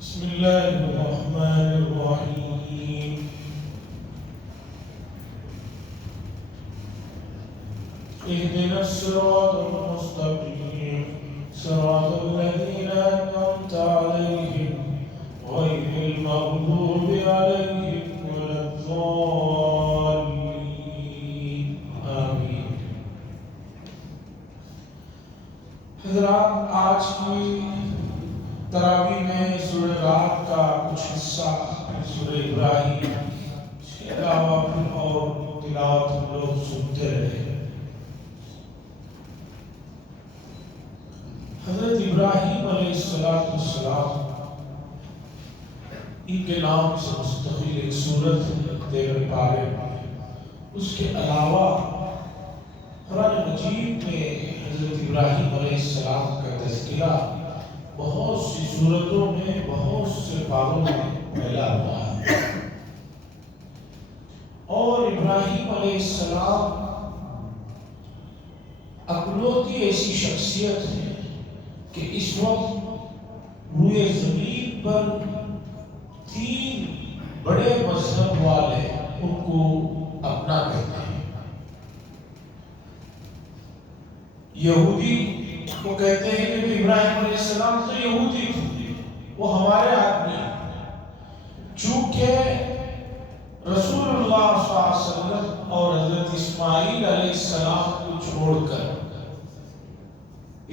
بسم الله الرحمن الرحيم اهدنا الصراط المستقيم صراط الذين أنعمت عليهم غير المغضوب عليهم ولا الضالين آمين. حضرات، آج کی تراویح میں سورہ رات کا کچھ حصہ، سورہ ابراہیم، اس کے علاوہ پھر اور تلاوت ہم لوگ سنتے رہے. حضرت ابراہیم علیہ السلام ان کے نام سے مستقل ایک سورت ہے 13 پارے. اس کے علاوہ قرآن مجید میں حضرت ابراہیم علیہ السلام کا تذکرہ بہت سی صورتوں میں بہت سے پاروں میں پھیلا ہوا ہے. اور ابراہیم علیہ السلام اکلوتی ایسی شخصیت ہے کہ اس وقت روئے زمین پر 3 بڑے مذہب والے ان کو اپنا کہتے ہیں. یہودی کو کہتے ہیں کہ ابراہیم علیہ السلام تو یہودی تھے، وہ ہمارے آدمی ہیں. چونکہ رسول اللہ صلی اللہ علیہ وسلم اور حضرت اسماعیل علیہ السلام کو چھوڑ کر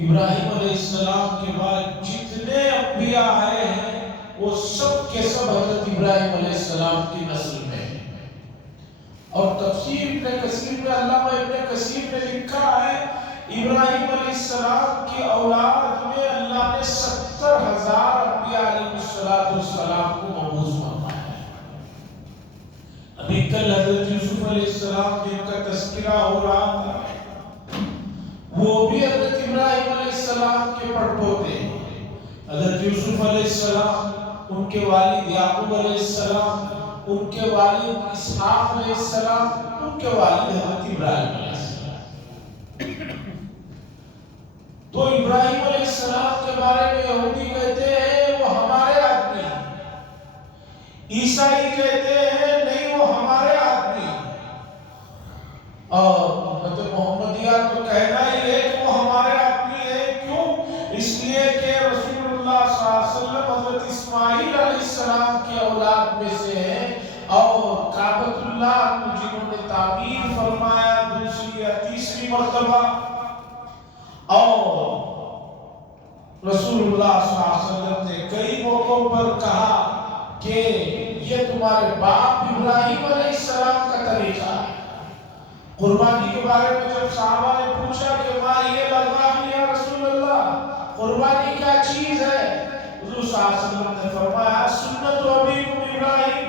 ابراہیم علیہ السلام کے بعد جتنے انبیاء آئے ہیں وہ سب کے سب حضرت ابراہیم علیہ السلام کی نسل میں ہیں. اور تفسیر ابن کثیر میں علامہ ابن کثیر نے لکھا ہے ابراہیم علیہ السلام کی اولاد میں اللہ نے 70,000 انبیاء علیہ السلام کو مبعوث فرمایا. ابھی کل حضرت یوسف علیہ السلام جن کا تذکرہ ہو رہا تھا وہ بھی حضرت ابراہیم علیہ السلام کے پڑپوتے ہیں. حضرت یوسف علیہ السلام، ان کے والد یعقوب علیہ السلام، ان کے والد اسحاق علیہ السلام، ان کے والد حضرت ابراہیم علیہ السلام. تو ابراہیم علیہ السلام کے بارے میں یہودی کہتے ہیں وہ ہمارے آدمی ہیں، عیسائی کہتے ہیں نہیں وہ ہمارے آدمی ہیں، اور امت محمدیہ تو کہنا ہی ہے کہ وہ ہمارے آدمی ہے. کیوں؟ اس لیے کہ رسول اللہ صلی اللہ علیہ وسلم حضرت اسماعیل علیہ السلام کی اولاد میں سے ہیں، اور کعبۃ اللہ کو جنہوں نے تعمیر فرمایا دوسری یا تیسری مرتبہ، اور رسول اللہ صلی اللہ علیہ وسلم نے کئی موقعوں پر کہا کہ یہ تمہارے باپ ابراہیم علیہ السلام کا طریقہ ہے. قربانی کے بارے میں جب صحابہ نے پوچھا کہ ماں یہ لذات یا رسول اللہ، قربانی کیا چیز ہے؟ حضور صلی اللہ علیہ وسلم نے فرمایا سنت ابیکم ابراہیم،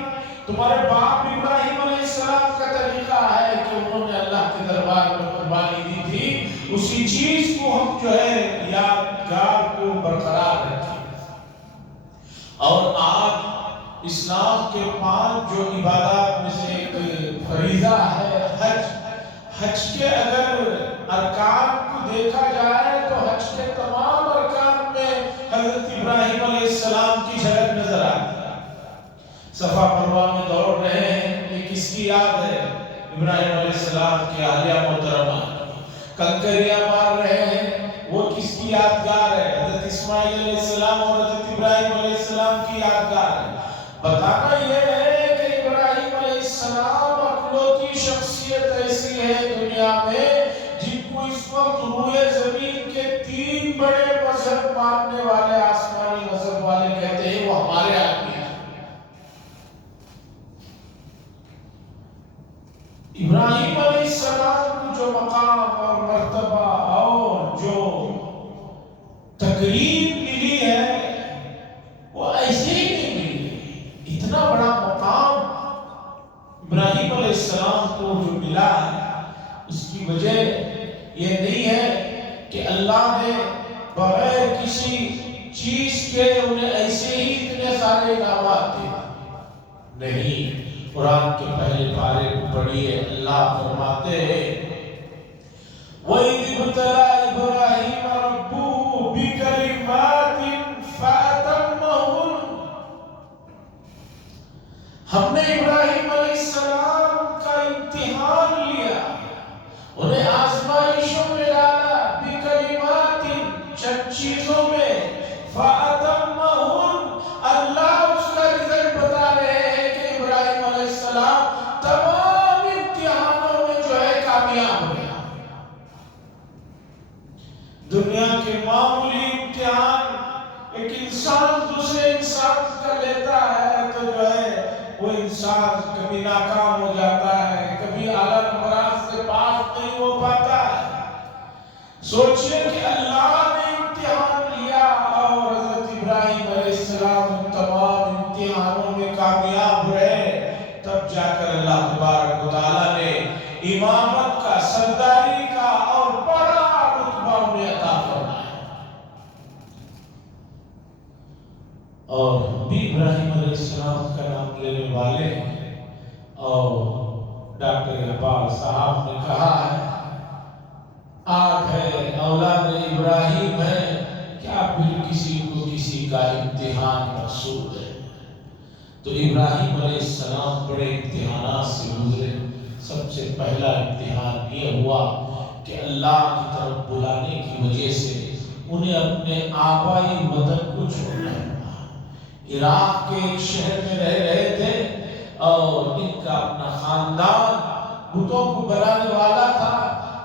تمہارے باپ ابراہیم علیہ السلام کا طریقہ ہے کہ انہوں نے اللہ کے دربار میں قربانی دی تھی، اسی چیز کو ہم جو ہے یادگار کو برقرار رکھیں. اور آج اسلام کے 5 جو عبادات میں سے ایک فریضہ ہے حج. حج کے اگر ارکان کو دیکھا جائے تو حج کے تمام ارکان میں حضرت ابراہیم علیہ السلام کی جھلک نظر آتی ہے. صفا مروہ میں دوڑ رہے ہیں، یہ کس کی یاد ہے؟ ابراہیم علیہ السلام کی اہلیہ محترمہ. کنکریاں مار رہے ہیں، وہ کس کی یادگار ہے؟ حضرت اسماعیل علیہ السلام اور حضرت ابراہیم علیہ السلام کی یادگار ہے. بتانا یہ ہے کہ ابراہیم علیہ السلام اکلوتی شخصیت ایسی ہے دنیا میں جن کو اس وقت روئے زمین کے 3 بڑے مذہب ماننے والے آسمانی مذہب والے کہتے ہیں وہ ہمارے آدمی ہیں. ابراہیم علیہ السلام کو جو مقام اور مرتبہ اور جو تقریب ملی ہے وہ ایسے ہی نہیں ملی. اتنا بڑا مقام ابراہیم علیہ السلام کو جو ملا ہے اس کی وجہ یہ نہیں ہے کہ اللہ نے بغیر کسی چیز کے انہیں ایسے ہی اتنے سارے انعامات دیے. نہیں، قرآن کے پہلے پارے کو پڑھیے، اللہ فرماتے ہیں وَإِذِ ابْتَلَىٰ إِبْرَاهِيمَ رَبُّهُ بِكَلِمَاتٍ فَأَتَمَّهُنَّ. ابراہیم علیہ السلام کا امتحان لیا، انہیں آزمائشوں میں ڈالا، بکلمات، چند چیزوں میں، فَأَتَمَّهُنْ، اللہ اس کا رزلٹ بتا رہے ہیں کہ ابراہیم علیہ السلام تمام امتحانوں میں جو ہے کامیاب ہوئے۔ دنیا کے معمولی امتحان ایک انسان دوسرے انسان کا لیتا ہے تو جو ہے وہ انسان کبھی ناکام ہو جاتا ہے، کبھی اعلیٰ نمبرات سے پاس نہیں ہو پاتا ہے۔ سوچئے کہ اللہ نے امتحان لیا اور حضرت ابراہیم علیہ السلام تمام امتحانوں میں کامیاب ہوئے، تب جا کر اللہ تبارک و تعالیٰ نے امامت کا، سرداری کا اور بڑا رتبہ انہیں عطا فرمایا۔ اور بھی ابراہیم علیہ السلام کا نام لینے والے ہیں، اور ڈاکٹر اقبال صاحب نے کہا ہے، آگ ہے اولاد ابراہیم ہے، کیا پھر کسی کو کسی کا امتحان مقصود ہے؟ تو ابراہیم علیہ السلام بڑے امتحانات سے گزرے۔ سب سے پہلا امتحان یہ ہوا کہ اللہ کی طرف بلانے کی وجہ سے انہیں اپنے آبائی وطن کو چھوڑنا پڑا۔ عراق کے ایک شہر میں رہ رہے تھے اور ان کا اپنا خاندان بتوں کو بنانے والا تھا،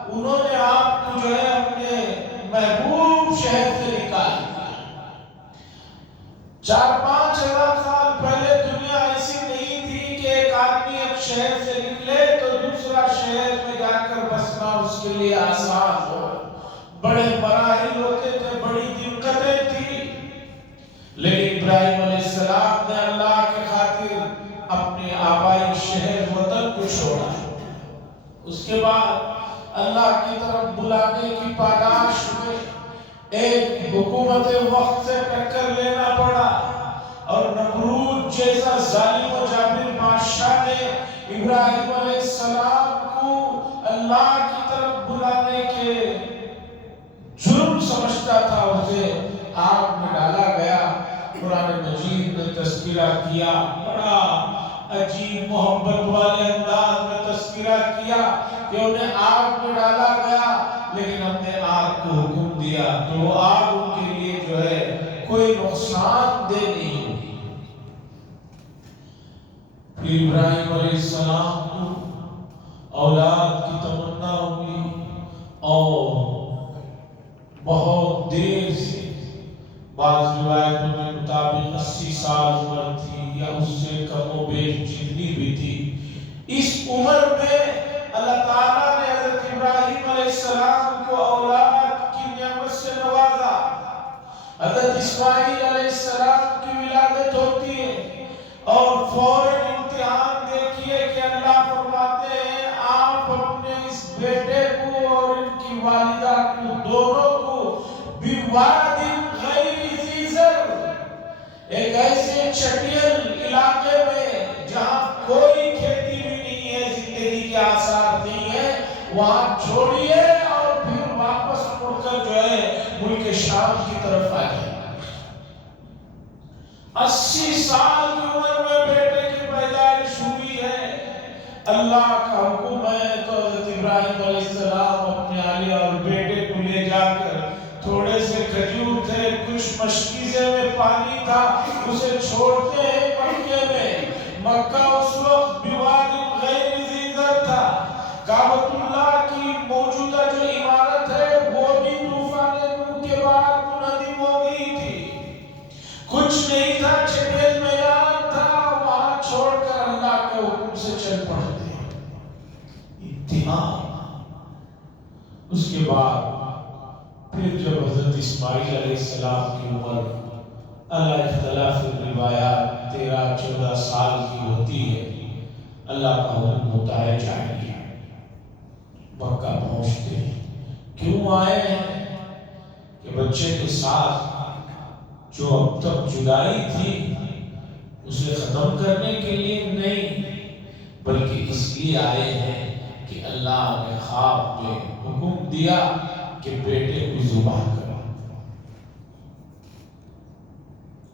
انہوں نے آپ کو جو ہے اپنے محبوب شہر سے نکال دیا۔ 4-5 ہزار سال پہلے دنیا ایسی نہیں تھی کہ ایک آدمی ایک شہر سے نکلے تو دوسرا شہر میں جا کر بسنا اس کے لیے آسان ہو۔ بڑے مراحل ہوتے تھے، بڑی دقتیں تھی، لیکن ابراہیم علیہ السلام نے اللہ کے خاطر اپنے آبائی شہر وطن کو چھوڑا۔ اس کے بعد اللہ کی طرف بلانے کی پاداش میں ایک حکومت وقت سے ٹکر لینا پڑا، اور نمرود جیسا ظالم و جابر بادشاہ نے ابراہیم علیہ السلام کو اللہ کی طرف بلانے کے جرم سمجھتا تھا، اسے آگ میں ڈالا گیا۔ قرآن مجید نے تذکرہ کیا، بڑا عجیب محبت والے انداز میں تذکرہ کیا کہ انہیں آگ میں ڈالا گیا، لیکن ہم نے آگ کو حکم دیا تو وہ آگ ان کے لیے جو ہے کوئی نقصان دہ نہیں ہوگی۔ پھر ابراہیم علیہ السلام کو اولاد کی تمنا ہوئی، اور بہت دیر سے، بعض روایتوں کے مطابق 80 سال عمر تھی یا اس سے کم و بیش جتنی بھی تھی، اس عمر میں اللہ تعالیٰ نے حضرت ابراہیم علیہ السلام کو اولاد کی نعمت سے نوازا۔ حضرت اسماعیل علیہ السلام کی ولادت ہوتی ہے، اور فوراً امتحان دیکھیے کہ اللہ فرماتے ہیں آپ اپنے اس بیٹے کو اور ان کی والدہ کو دونوں کو بواد غیر ذی زرع، ایک ایسے چٹیل علاقے میں جہاں کوئی کھیتی بھی نہیں ہے، زندگی کے آثار نہیں ہے، وہاں چھوڑیے اور پھر واپس مڑ کر جو ہے ملک شام کی طرف آ جائے۔ 80 سال کی عمر میں بیٹے کی پیدائش ہوئی ہے، اللہ کا حکم ہے تو حضرت ابراہیم علیہ السلام اپنے آلیہ اور بیٹے کو لے جا کر، تھوڑے سے کھجور تھے، کچھ مشکیزے میں پانی تھا، اسے چھوڑتے ہیں مکے میں۔ مکہ اس وقت بواد غیر ذی زرع تھا، کعبۃ اللہ کی موجودہ جو عمارت ہے وہ بھی طوفان نوح کے بعد منہدم ہو گئی تھی، کچھ نہیں تھا، چٹیل میدان تھا، وہاں چھوڑ کر اللہ کے حکم سے چل پڑتے ہیں۔ امتحان۔ اس کے بعد پھر جب حضرت اسماعیل علیہ السلام کی عمر اللہ اختلاف روایات 13-14 سال کی ہوتی ہے، اللہ کا حکم ہوتا ہے جائیے، مکہ پہنچتے ہیں۔ کیوں آئے ہیں؟ کہ بچے کے ساتھ جو اب تک جدائی تھی اسے ختم کرنے کے لیے نہیں، بلکہ اس لیے آئے ہیں کہ اللہ نے خواب میں حکم دیا کہ بیٹے کو ذبح کرو۔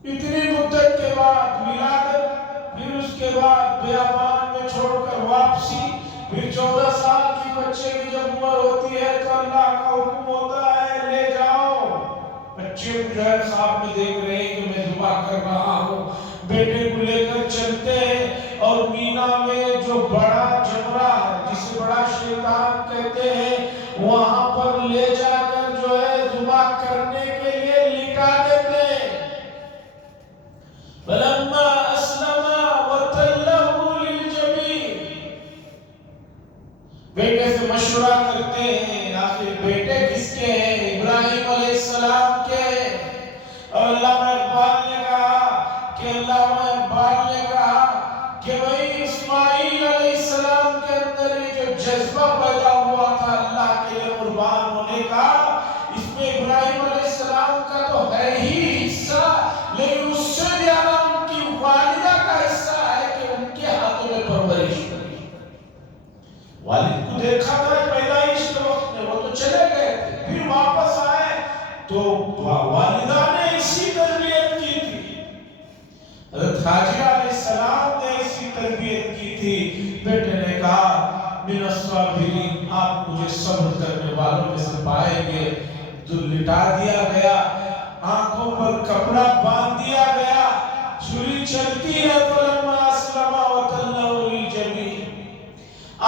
اتنی مدت کے بعد ولادت، پھر اس کے بعد بیابان میں چھوڑ کر واپسی، پھر 14 سال کی بچے کی جب عمر ہوتی ہے تو اللہ کا حکم ہوتا ہے لے جاؤ۔ بچے کو جو ہے خواب میں دیکھ رہے ہیں کہ میں ذبح کر رہا ہوں، بیٹے کو لے کر چلتے ہیں اور مینا میں جو بڑا جمرہ ہے جسے بڑا شیطان کہتے ہیں وہاں پر لے جا کر جو ہے ذبح کرنے کے لیے لٹا دیتے ہیں۔ فلما اسلم وتلہ للجبین، بیٹے سے مشورہ کرتے ہیں، آخر بیٹے کس کے ہیں؟ ابراہیم علیہ السلام کے۔ اور علامہ اقبال نے کہا کہ بھئی اسماعیل علیہ السلام کے اندر یہ جو جذبہ پیدا ہوا تھا اللہ کے لیے قربان ہونے کا، اس میں ابراہیم علیہ السلام کا تو ہے ہی حصہ، لیکن اس سے زیادہ ان کی والدہ کا حصہ ہے کہ ان کے ہاتھوں میں پرورش کری۔ والد کو دیکھا تھا پیدائش کے وقت میں، وہ تو چلے گئے تھے، پھر واپس آئے تو والدہ نے اسی تربیت کی تھی، حضرت حاجرہ علیہ السلام نے اسی تربیت کی تھی۔ بیٹے نے کہا من الصابرین، آپ مجھے صبر کرنے والوں میں سے پائیں گے۔ تو لٹا دیا گیا، آنکھوں پر کپڑا باندھ دیا گیا، چھری چلتی ہے۔ فلما اسلم وتلہ للجبین،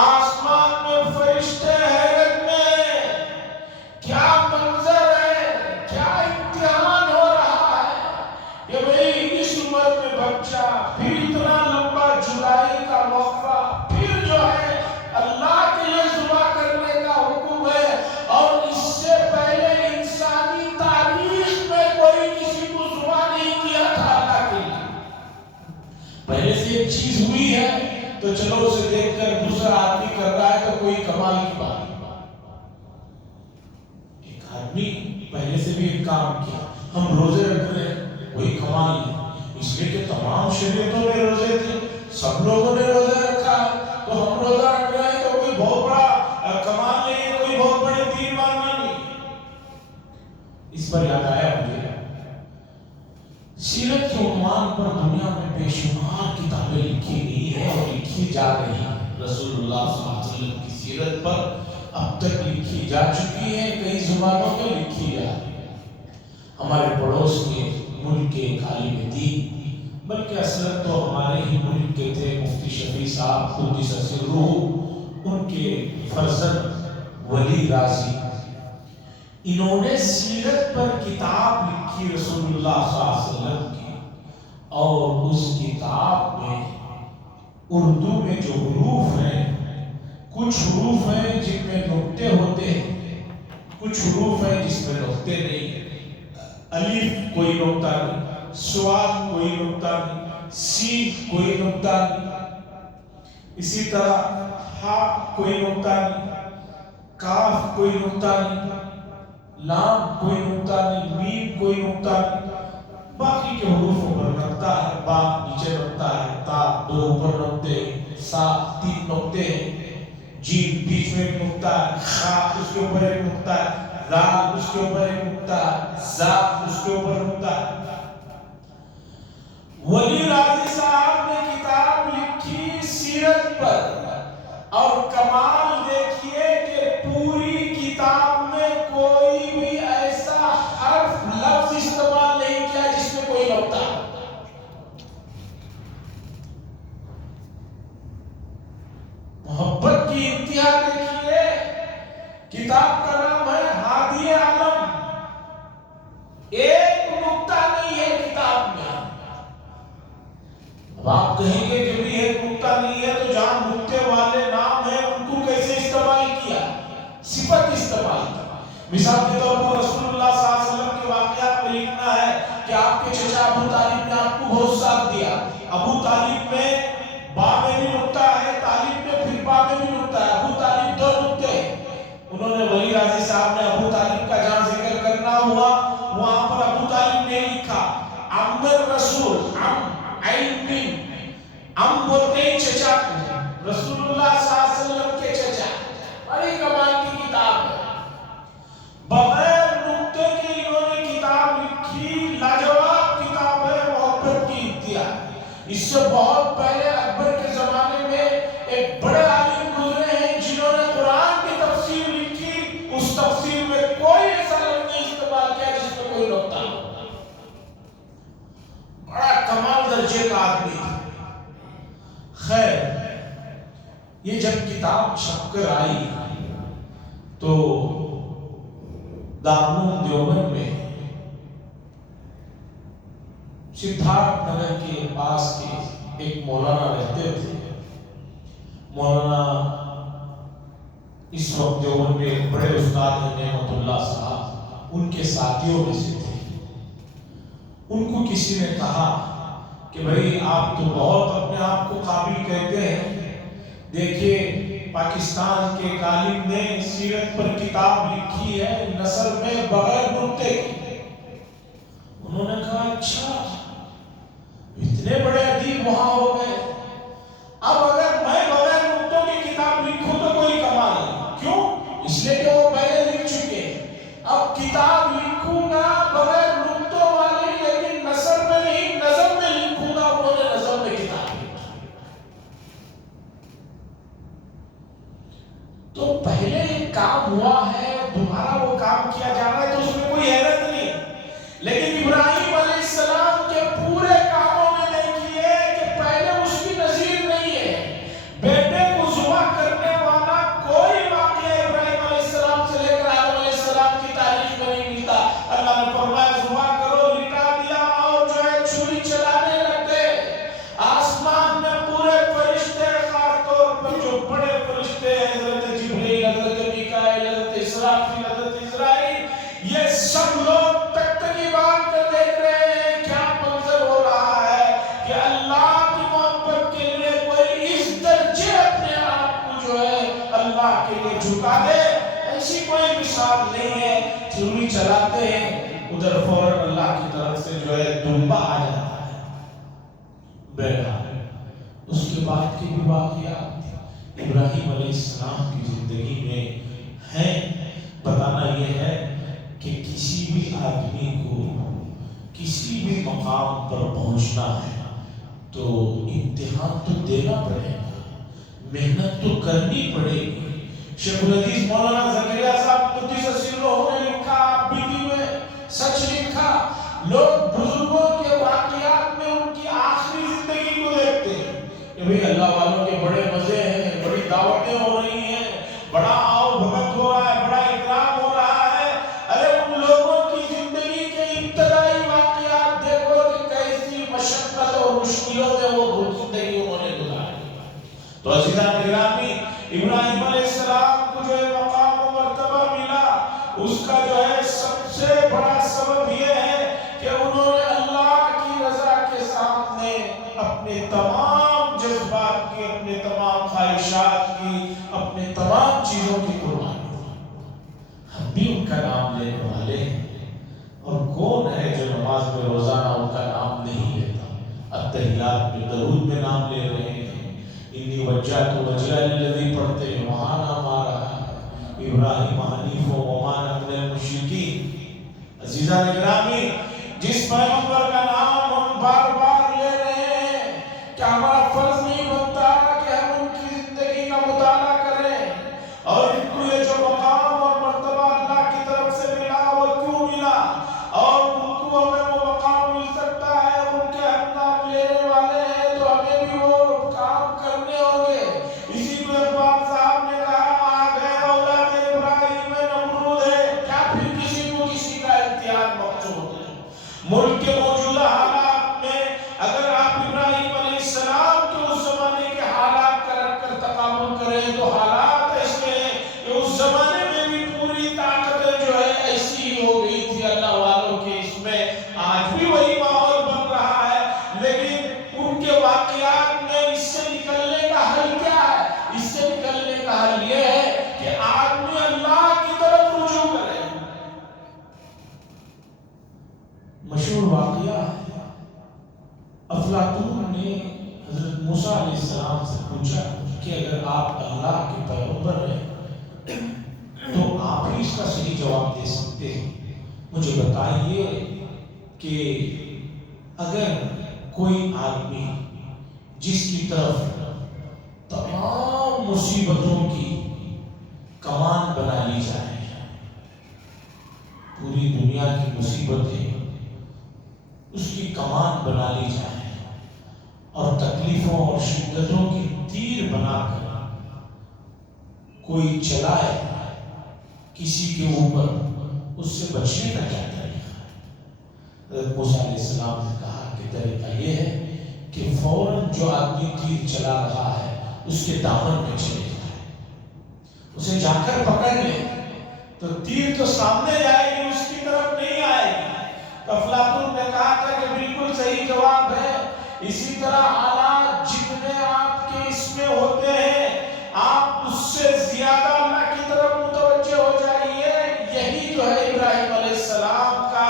آسمان میں فرشتے حیرت میں، کیا منظر ہے، کیا امتحان ہو رہا ہے کہ بھئی اس عمر میں بچہ، پھر اتنا لمبا جولائی کا وقفہ، پھر جو ہے اللہ کے لیے ذبح کرنے کا حکم ہے، اور اس سے پہلے انسانی تاریخ میں کوئی کسی کو ذبح نہیں کیا تھا اللہ کے لیے۔ پہلے سے ایک چیز ہوئی ہے تو چلو اسے دیکھ کر دوسرا آدمی کر رہا ہے تو کوئی کمال کی بات نہیں۔ ایک آدمی پہلے سے بھی ایک کام کیا، ہم روزے رکھ رہے ہیں، کوئی کمال نہیں، اس لیے کہ تمام شریعتوں میں روزے تھے، سب لوگوں نے روزہ رکھا ہے تو ہم روزہ رکھ رہے ہیں تو کوئی بہت بڑا کمال نہیں ہے، کوئی بہت بڑے دین ماننا نہیں۔ اس پر یاد آیا مجھے سیرت کے عنوان پر دنیا میں بے شمار کتابیں لکھی گئی ہیں اور لکھی جا رہی ہیں۔ رسول اللہ صلی اللہ علیہ وسلم کی سیرت پر اب تک لکھی جا چکی ہے، کئی زبانوں میں لکھی جا رہی ہے۔ ہمارے پڑوس کے ملک کے ایک عالم دین، بلکہ اصلاً تو ہمارے ہی ملک کے تھے، مفتی شفیع صاحب قدس سرہ، ان کے فرزند ولی رازی، انہوں نے سیرت پر کتاب لکھی رسول اللہ صلی اللہ علیہ وسلم کی، اور اس کتاب میں اردو میں جو حروف ہیں، کچھ حروف ہیں جن میں نقطے ہوتے ہیں، کچھ حروف ہیں جس میں نقطے نہیں، الف کوئی نقطہ نہیں، صاد کوئی نقطہ نہیں، سین کوئی نقطہ نہیں، اسی طرح ہا کوئی نقطہ نہیں، کاف کوئی نقطہ نہیں، لام کوئی نقطہ نہیں، میم کوئی نقطہ نہیں، باقی کے حروفوں پر نقطہ ہے، با نیچے نقطہ ہے، تا دو اوپر نقطے ہیں، سا تین نقطے ہیں، جیم بیچ میں ایک نقطہ ہے، خا اس کے اوپر ایک نقطہ ہے، رال اس کے اوپر ایک نقطہ ہے، زا اس کے اوپر نقطہ ہے۔ ولی راضی صاحب نے کتاب لکھی سیرت پر، اور کمال دیکھیے کہ پوری کتاب میں کوئی بھی ایسا حرف لفظ استعمال نہیں کیا جس میں کوئی نقطہ ہو۔ محبت کی انتہا دیکھیے، کتاب کا نام ہے ہادی عالم، ایک نقطہ نہیں ہے کتاب میں۔ اب آپ کہیں گے کہ بھی ایک نقطہ نہیں ہے تو جہاں نقطے والے نام ہیں ان کو کیسے استعمال کیا؟ صفت استعمال کیا۔ مثال کے طور پر رسول اللہ صلی اللہ علیہ وسلم کے واقعات میں لکھنا ہے کہ آپ کے چچا ابو طالب نے آپ کو بہت ساتھ دیا۔ ابو طالب میں با میں بھی نقطہ ہے، طالب میں پھر با میں بھی نقطہ ہے، ابو طالب دو نقطے ہیں۔ انہوں نے ولی راضی صاحب نے ابو طالب کا جہاں ذکر کرنا ہوا وہاں پر ابو طالب نے لکھا عم الرسول، عم عین بن، عم بولتے ہیں چچا کو، رسول اللہ صلی اللہ علیہ وسلم کے چچا۔ بڑی کمال کی کتاب ہے، بغیر نقطے کے انہوں نے کتاب لکھی، لاجواب کتاب ہے، محبت کی انتہا۔ اس سے بہت پہلے کتاب چھپ کر آئی تو دارالعلوم دیوبند میں سدھارتھ نگر کے پاس کے ایک مولانا رہتے تھے. مولانا اس وقت دیوبند میں ایک بڑے استاد ہیں نعمت اللہ صاحب، ان کے ساتھیوں میں سے تھے. ان کو کسی نے کہا کہ بھائی آپ تو بہت اپنے آپ کو قابل کہتے ہیں، دیکھیے پاکستان کے ایک عالم نے سیرت پر کتاب لکھی ہے نثر میں بغیر نقطے کی. انہوں نے کہا اچھا اتنے بڑے ادیب وہاں ہو گئے، اب اگر میں بغیر نقطوں کی کتاب لکھوں تو کوئی کمال نہیں. کیوں؟ اس لیے کہ وہ پہلے لکھ چکے. اب کتاب لکھوں گا بغیر نقطوں والی، لیکن نثر میں نہیں نظم میں لکھوں گا. انہوں نے نظم میں کتاب لکھی. تو پہلے ایک کام ہوا ہے، دوبارہ وہ کام کیا جا رہا ہے تو اس میں کوئی حیرت نہیں. لیکن ابراہیم علیہ السلام کے پورے کاموں میں دیکھیے کہ پہلے اس کی نظیر نہیں ہے. بیٹے کو ذبح کرنے والا کوئی واقعہ ابراہیم علیہ السلام سے لے کر آدم علیہ السلام کی تاریخ میں نہیں ملتا. اللہ نے فرمایا ذبح کرو، لٹا دیا اور جو ہے چھری چلانے لگتے. آسمان میں پورے فرشتے، خاص طور پر جو بڑے فرشتے ہیں حضرت جبریل، حضرت میکائیل، حضرت اسرافیل، حضرت اسرائیل، یہ سب لوگ تک کی بات کر دیکھ رہے ہیں. کیا منظر ہو رہا ہے کہ اللہ کی محبت کے لیے کوئی اس درجے اپنے آپ کو جو ہے اللہ کے لیے جھکا دے، ایسی کوئی مثال نہیں ہے. چھری چلاتے ہیں، ادھر فوراً اللہ کی طرف سے جو ہے دنبا آ جاتا ہے. بہرحال اس کے بعد کے بھی واقعات ابراہیم علیہ السلام کی زندگی میں ہیں. بتانا یہ ہے کہ کسی بھی آدمی کو کسی بھی مقام پر پہنچنا ہے تو امتحان تو دینا پڑے گا، محنت تو کرنی پڑے گی. شیخ الحدیث مولانا زکریا صاحب قدس سرہ نے لکھا، آپ بھی میں سچ لکھا، لوگ بزرگوں کے واقعات میں ان کی آخری زندگی کو دیکھتے ہیں کہ بھئی اللہ والوں کے بڑے مزے ہیں، بڑی دعوتیں ہو رہی ہیں، بڑا آؤ بھگت ہو رہا ہے، بڑا اکرام ہو رہا ہے. ارے ان لوگوں کی زندگی کے ابتدائی واقعات دیکھو کہ کیسی مشقت اور مشکلوں میں وہ زندگی انہوں نے گزاری. تو عزیزان گرامی، ابراہیم علیہ السلام کو جو مقام و مرتبہ ملا، اس کا جو ہے سب سے بڑا سبب یہ ہے کہ انہوں نے اللہ کی رضا کے سامنے اپنے تمام جذبات کی، اپنے تمام خواہشات کی، اپنے تمام چیزوں کی قربانی دی. ہم بھی ان کا نام لینے والے ہیں، اور کون ہے جو نماز میں روزانہ ان کا نام نہیں لیتا؟ التحیات میں، درود میں نام لے رہے ہیں، انی وجہت وجہ للذی پڑھتے ہیں وہاں نام آ رہا ہے، ابراہیم حنیف و وما من المشرکین. عزیزان گرامی، جس پیغمبر کا نام ہم بار بار لے رہے ہیں، کیا ہمارا فرض نہیں بنتا کہ ہم ان کی زندگی کا مطالعہ کریں اور ان کو یہ جو مقام اور مرتبہ اللہ کی طرف سے ملا وہ کیوں ملا، اور ان کو ہمیں وہ مقام مل سکتا ہے، ان کے ہم نام لینے والے ہیں تو ہمیں بھی وہ کام کرنے ہوں گے. اسی کو اقبال صاحب نے کہا، آ گئے اولاد ابراہیم نمرود ہے، کیا پھر کسی کو کسی کا امتحان مقصود ہے؟ ملک کے موجودہ حالات میں اگر آپ ابراہیم علیہ السلام کے اس زمانے کے حالات کا رکھ کر تقابل کریں تو حالات ایسے ہیں کہ اس زمانے میں بھی پوری طاقتیں جو ہے ایسی ہی ہو گئی تھی اللہ والوں کے. اس میں آج بھی وہی ماحول بن رہا ہے، لیکن ان کے واقعات میں اس سے نکلنے کا حل کیا ہے؟ اس سے نکلنے کا حل یہ ہے کہ آدمی اللہ کی طرف رجوع کرے. مشہور واقعہ ہے، افلاطون نے حضرت موسیٰ علیہ السلام سے پوچھا کہ اگر آپ اللہ کے پیغمبر ہیں تو آپ ہی اس کا صحیح جواب دے سکتے ہیں. مجھے بتائیے کہ اگر کوئی آدمی جس کی طرف تمام مصیبتوں کی کمان بنا لی جائے، پوری دنیا کی مصیبتیں اس کی کمان بنا لی جائے اور تکلیفوں اور شدتوں کی تیر بنا کر کوئی چلائے کسی کے اوپر، اس سے بچنے کا کیا طریقہ ہے؟ حضرت موسیٰ علیہ السلام نے کہا کہ طریقہ یہ ہے کہ فوراً جو آدمی تیر چلا رہا ہے اس کے دامن میں چلے جائے، اسے جا کر پکڑ لے تو تیر تو سامنے جائے گی، اس کی طرف نہیں آئے گی۔ تو افلاطون نے کہا تھا کہ بالکل صحیح جواب ہے۔ اسی طرح حالات جتنے آپ کے اس میں ہوتے ہیں، آپ اس سے زیادہ اللہ کی طرف متوجہ ہو جائیے۔ یہی جو ہے ابراہیم علیہ السلام کا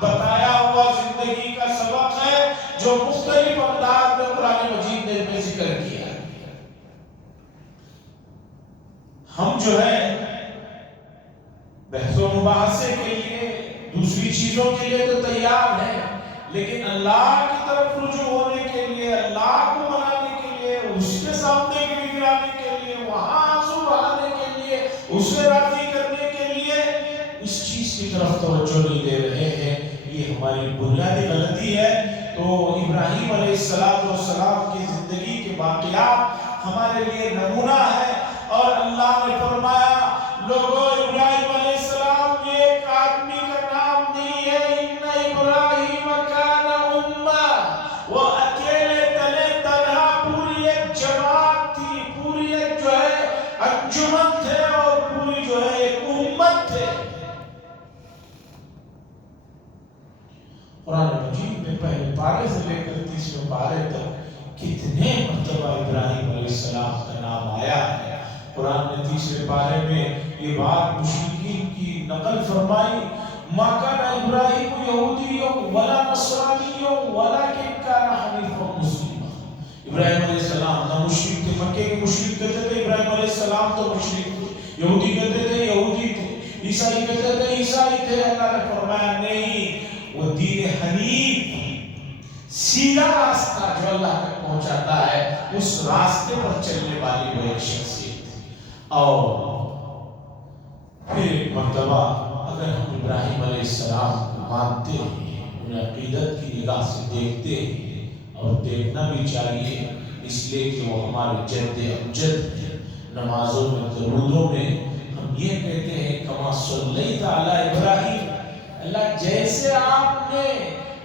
بتایا ہوا زندگی کا سبق ہے، جو مختلف انداز میں قرآن مجید نے میں ذکر کیا۔ ہم جو ہے بحث و مباحثے کے لیے، دوسری چیزوں کے لیے تو تیار ہیں، لیکن اللہ کی طرف رجوع ہونے کے لیے، اللہ کو منانے کے لیے، اس کے سامنے گرانے کے لیے، وہاں آنسو بہانے کے لیے، اسے راضی کرنے کے لیے اس چیز کی طرف توجہ نہیں دے رہے ہیں۔ یہ ہماری بنیادی غلطی ہے۔ تو ابراہیم علیہ السلام کی زندگی کے واقعات ہمارے لیے نمونہ ہے، اور اللہ نے فرمایا لوگوں ابراہیم علیہ السلام یہ ایک آدمی کا نام نہیں ہے، ان ابراہیم کان امہ، وہ اکیلے تلے تنہا پوری ایک جماعت تھی، پوری ایک جو ہے انجمن تھے، اور پوری جو ہے ایک امت تھے۔ قرآن مجید میں پہلے پارے سے لے کر 30ویں پارے تک کتنے مرتبہ ابراہیم علیہ السلام کا نام آیا ہے۔ قرآن نے 30ویں پارے میں یہ بات مشرکین کی نقل فرمائی، ما کان ابراہیم یہودی ولا نصرانی ولکن کان حنیفا مسلما۔ ابراہیم علیہ السلام نہ مشرک تھے، مکے کے مشرک کہتے تھے ابراہیم علیہ السلام تو مشرک تھے، یہودی کہتے تھے یہودی تھے، عیسائی کہتے تھے عیسائی تھے۔ اللہ نے فرمایا نہیں، وہ دین حنیف، سیدھا راستہ جو اللہ تک پہنچاتا ہے، اس راستے پر چلنے والی وہ ایک شخصیت تھی۔ اور پھر ایک مرتبہ اگر ہم ابراہیم علیہ السلام کو مانتے ہیں، انہیں عقیدت کی نگاہ سے دیکھتے ہیں، اور دیکھنا بھی چاہیے اس لیے کہ وہ ہمارے جد امجد ہیں۔ نمازوں میں، درودوں میں ہم یہ کہتے ہیں کما صلیت علی ابراہیم، اللہ جیسے آپ نے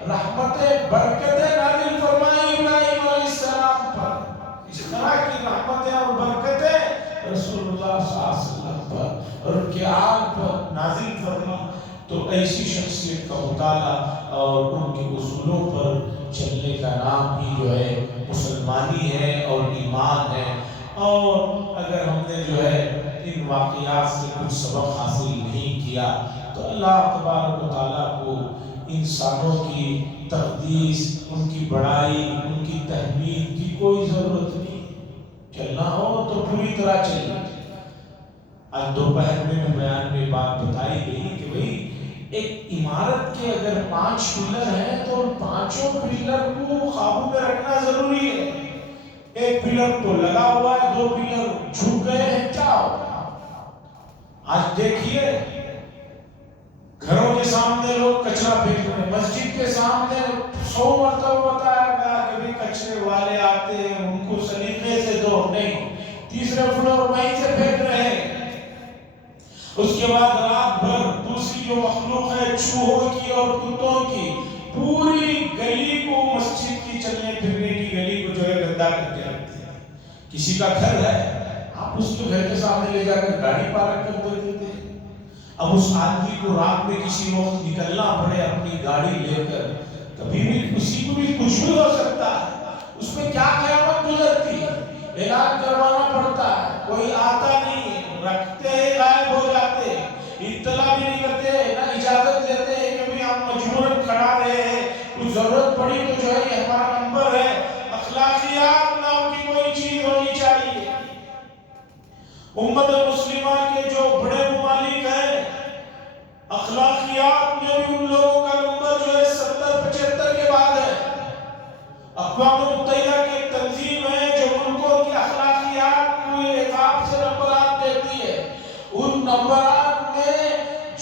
رحمتیں برکتیں نازل فرمائی ابراہیم علیہ السلام پر، اس طرح کی رحمتیں اور برکتیں رسول اللہ صلی اللہ علیہ وسلم پر اور ان کے آل پر نازل فرما۔ تو ایسی شخصیت کا مطالعہ اور ان کے اصولوں پر چلنے کا نام ہی جو ہے مسلمانی ہے اور ایمان ہے۔ اور اگر ہم نے جو ہے ان واقعات سے کچھ سبق حاصل نہیں کیا تو اللہ تبارک و تعالیٰ کو انسانوں کی تقدیس، ان کی بڑائی، ان کی تحمید کی کوئی ضرورت نہیں۔ چلنا ہو تو پوری طرح چلیے۔ آج دوپہر میں بیان میں بات بتائی گئی کہ بھئی ایک عمارت کے اگر 5 پلر ہیں تو 5 پلر کو قابو میں رکھنا ضروری ہے۔ ایک پلر تو لگا ہوا ہے، 2 پلر جھک گئے ہیں، کیا ہوگا؟ آج دیکھیے گھروں کے سامنے لوگ کچرا پھینک رہے ہیں، مسجد کے سامنے 100 مرتبہ بتایا گیا کہ بھی کچرے والے آتے ہیں ان کو سلیقے سے دو، نہیں، 3رے فلور وہیں سے پھینک رہے ہیں۔ اس کے بعد رات بھر دوسری جو مخلوق ہے چوہوں کی اور کتوں کی، پوری گلی کو، مسجد کی چلنے پھرنے کی گلی کو جو ہے گندا کر کے رکھتے ہیں۔ کسی کا گھر ہے، آپ اس کے گھر کے سامنے لے جا کر گاڑی پارک کر دیتے ہیں۔ اب اس آدمی کو رات میں کسی وقت نکلنا پڑے اپنی گاڑی لے کر، کبھی بھی کسی کو بھی کچھ بھی ہو سکتا ہے، اس میں کیا قیامت گزرتی ہے، علاج کروانا پڑتا ہے، کوئی آتا نہیں ہے، رکھتے ہیں غائب ہو جاتے ہیں، اطلاع بھی نہیں کرتے، نہ اجازت دیتے ہیں کہ بھی ہم مجبوراً کھڑا رہے ہیں، کچھ ضرورت پڑی تو جو ہے یہ ہمارا نمبر ہے۔ اخلاقیات نام کی کوئی چیز ہونی چاہیے۔ امت مسلمہ کے جو بڑے ممالک ہیں، اخلاقیات میں بھی ان لوگوں کا نمبر جو ہے 70-75 کے بعد ہے۔ اقوام متحدہ کی ایک تنظیم ہے جو ملکوں کی اخلاقیات کو حساب سے نمبرات دیتی ہے۔ ان نمبرات میں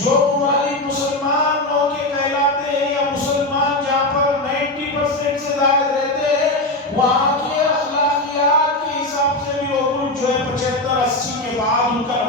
جو ممالک مسلمانوں کے کہلاتے ہیں یا مسلمان جہاں پر 90% سے زائد رہتے ہیں، وہاں کے اخلاقیات کے حساب سے بھی وہ جو ہے 75-80 کے بعد ان کا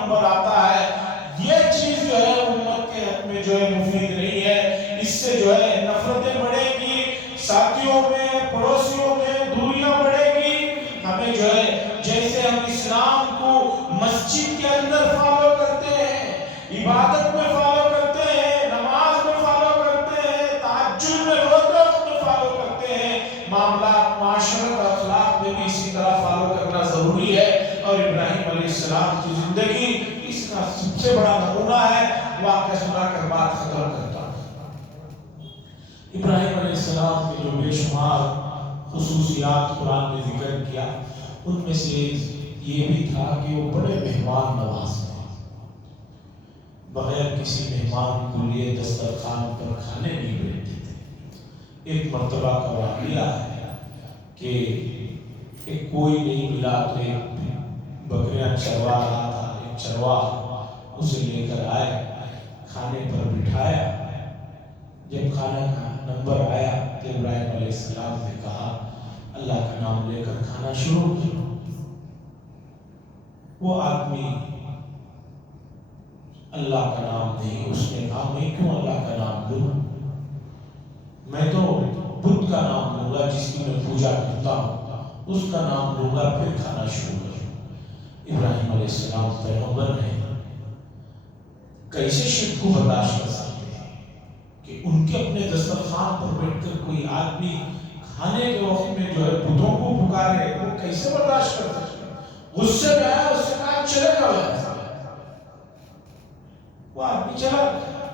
معاملات معاشرت اور اخلاق میں بھی اسی طرح فالو کرنا ضروری ہے. اور ابراہیم علیہ السلام کی زندگی اس کا سب سے بڑا نمونہ ہے. واقعہ سنا کر بات ختم کرتا ہوں. ابراہیم علیہ السلام کے جو بے شمار خصوصیات قرآن نے ذکر کیا ان میں سے یہ بھی تھا کہ وہ بڑے مہمان نواز تھے. بغیر کسی مہمان کو لیے دسترخوان پر کھانے نہیں بیٹھتے تھے. ایک مرتبہ کا واقعہ ہے کہ ایک کوئی نہیں ملا تو ایک بکریاں چروا رہا تھا. ایک چرواہ اسے لے کر آئے, کھانے پر بٹھایا. جب کھانا کا نمبر آیا تو ابراہیم علیہ السلام نے کہا اللہ کا نام لے کر کھانا شروع کیا. وہ آدمی اللہ کا نام نہیں, اس نے کہا میں کیوں اللہ کا نام لوں, میں تو بدھ کا نام لوں گا جس کی میں پوجا کرتا ہوں, اس کا نام لوں گا پھر کھانا شروع کروں. ابراہیم علیہ السلام پیغمبر ہیں, کیسے شرک کو برداشت کر سکتے ہیں کہ ان کے اپنے دسترخوان پر بیٹھ کر کوئی آدمی کھانے کے وقت میں جو ہے بتوں کو پکارے, وہ کیسے برداشت کر سکتے ہیں. غصے میں آیا, اس سے کہا چلے جاؤ. وہ آدمی چلا گیا.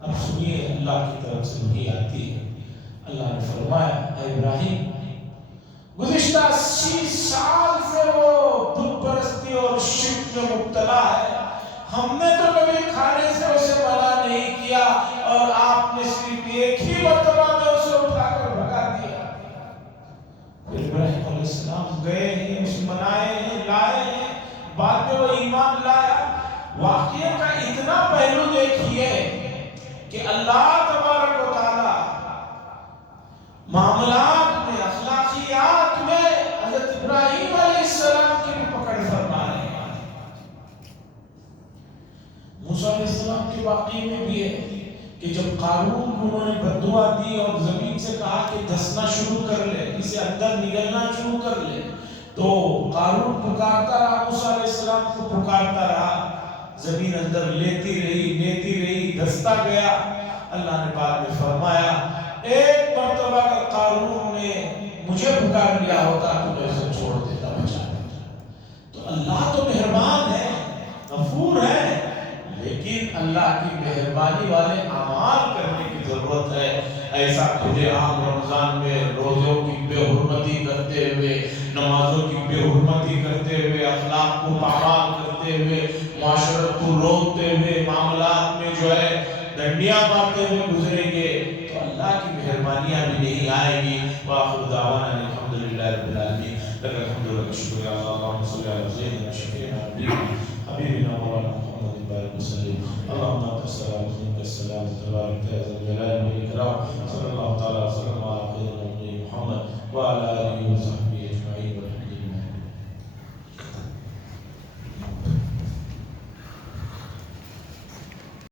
اب سنیے اللہ کی طرف سے وحی آتی ہے. اللہ نے فرمایا اے ابراہیم گزشتہ 80 سال سے وہ بت پرستی اور شرک میں مبتلا ہے. ہم نے تو کبھی کھانے سے اسے منع نہیں کیا اور آپ نے صرف ایک ہی مرتبہ میں اسے اٹھا کر بھگا دیا. پھر ابراہیم علیہ السلام گئے ہیں, اسے منائے ہیں, لائے ہیں, بعد میں وہ ایمان لایا. واقعے کا اتنا پہلو دیکھیے کہ اللہ تبارک و تعالی معاملات میں, اخلاقیات میں حضرت ابراہیم علیہ السلام کی بھی پکڑ فرما رہے ہیں. موسیٰ علیہ السلام کے واقعے میں بھی ہے کہ جب قارون کو انہوں نے بددعا دی اور زمین سے کہا کہ دھسنا شروع کر لے, اسے اندر نگلنا شروع کر لے, تو قارون پکارتا رہا, موسیٰ علیہ السلام کو پکارتا رہا. زمین اندر لیتی رہی, دھستا گیا. اللہ نے بعد میں فرمایا ایک مرتبہ کا قارون نے مجھے پکار لیا ہوتا تو میں اسے چھوڑ دیتا, بچا دیتا. تو اللہ تو مہربان ہے, غفور ہے, لیکن اللہ کی مہربانی والے اعمال کرنے کی ضرورت ہے. ایسا کھلے عام رمضان میں روزوں کی بے حرمتی کرتے ہوئے, نمازوں کی بے حرمتی کرتے ہوئے, اخلاق کو پامال کرتے ہوئے, معاشرت کو روکتے ہوئے, معاملات میں جو ہے ڈنڈیاں مارتے ہوئے گزریں گے تو اللہ کی مہربانیاں بھی نہیں آئے گی. وآخر دعوانا الحمدللہ رب العالمین. لک الحمد ولک الشکر یا اللہ. اللہم صلی علی سیدنا شفیعنا حبیبنا مولانا محمد بارک وسلم. اللہم انت السلام منک السلام تبارک یا ذا الجلال والاکرام. صلی اللہ تعالی وسلم علی سیدنا محمد وعلی